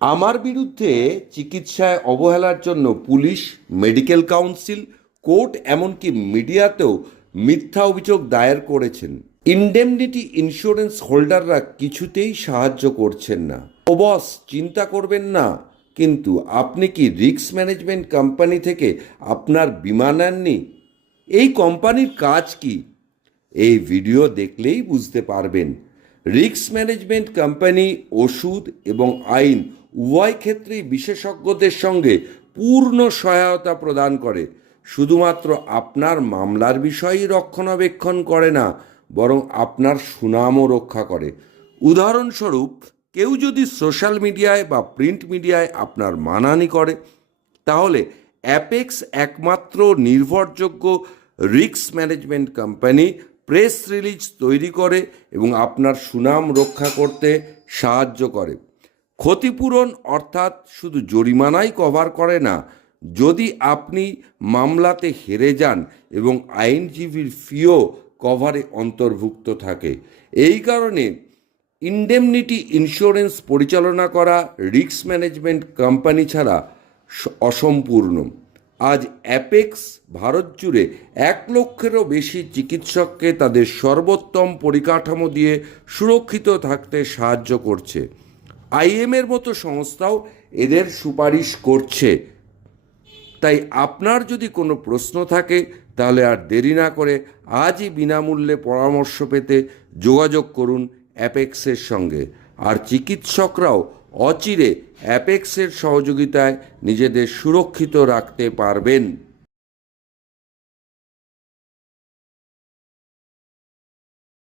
আমার বিরুদ্ধে চিকিৎসায় অবহেলার জন্য পুলিশ, মেডিকেল কাউন্সিল, কোর্ট এমনকি মিডিয়াতেও মিথ্যা অভিযোগ দায়ের করেছেন। ইনডেমনিটি ইন্স্যুরেন্স হোল্ডাররা কিছুতেই সাহায্য করছেন না। ও বস, চিন্তা করবেন না, কিন্তু আপনি কি রিস্ক ম্যানেজমেন্ট কোম্পানি থেকে আপনার বীমা নেননি? এই কোম্পানির কাজ কি? এই ভিডিও দেখলেই বুঝতে পারবেন। রিস্ক ম্যানেজমেন্ট কোম্পানি ওষুধ এবং আইন উভয় ক্ষেত্রেই বিশেষজ্ঞদের সঙ্গে পূর্ণ সহায়তা প্রদান করে। শুধুমাত্র আপনার মামলার বিষয়ই রক্ষণাবেক্ষণ করে না, বরং আপনার সুনামও রক্ষা করে। উদাহরণস্বরূপ, কেউ যদি সোশ্যাল মিডিয়ায় বা প্রিন্ট মিডিয়ায় আপনার মানহানি করে, তাহলে অ্যাপেক্স একমাত্র নির্ভরযোগ্য risk management company press release তৈরি করে এবং আপনার সুনাম রক্ষা করতে সাহায্য করে। ক্ষতিপূরণ অর্থাৎ শুধু জরিমানাই কভার করে না, যদি আপনি মামলাতে হেরে যান এবং আইনজীবীর ফিও কভারে অন্তর্ভুক্ত থাকে। এই কারণে ইনডেমনিটি ইন্স্যুরেন্স পরিচালনা করা রিস্ক ম্যানেজমেন্ট কোম্পানি ছাড়া অসম্পূর্ণ। আজ অ্যাপেক্স ভারত জুড়ে 1,00,000-এরও বেশি চিকিৎসককে তাদের সর্বোত্তম পরিকাঠামো দিয়ে সুরক্ষিত থাকতে সাহায্য করছে। আইএমের মতো সংস্থাও এদের সুপারিশ করছে। তাই আপনার যদি কোনো প্রশ্ন থাকে, তাহলে আর দেরি না করে আজই বিনামূল্যে পরামর্শ পেতে যোগাযোগ করুন অ্যাপেক্সের সঙ্গে। আর চিকিৎসকরাও অচিরে অ্যাপেক্সের সহযোগিতায় নিজেদের সুরক্ষিত রাখতে পারবেন।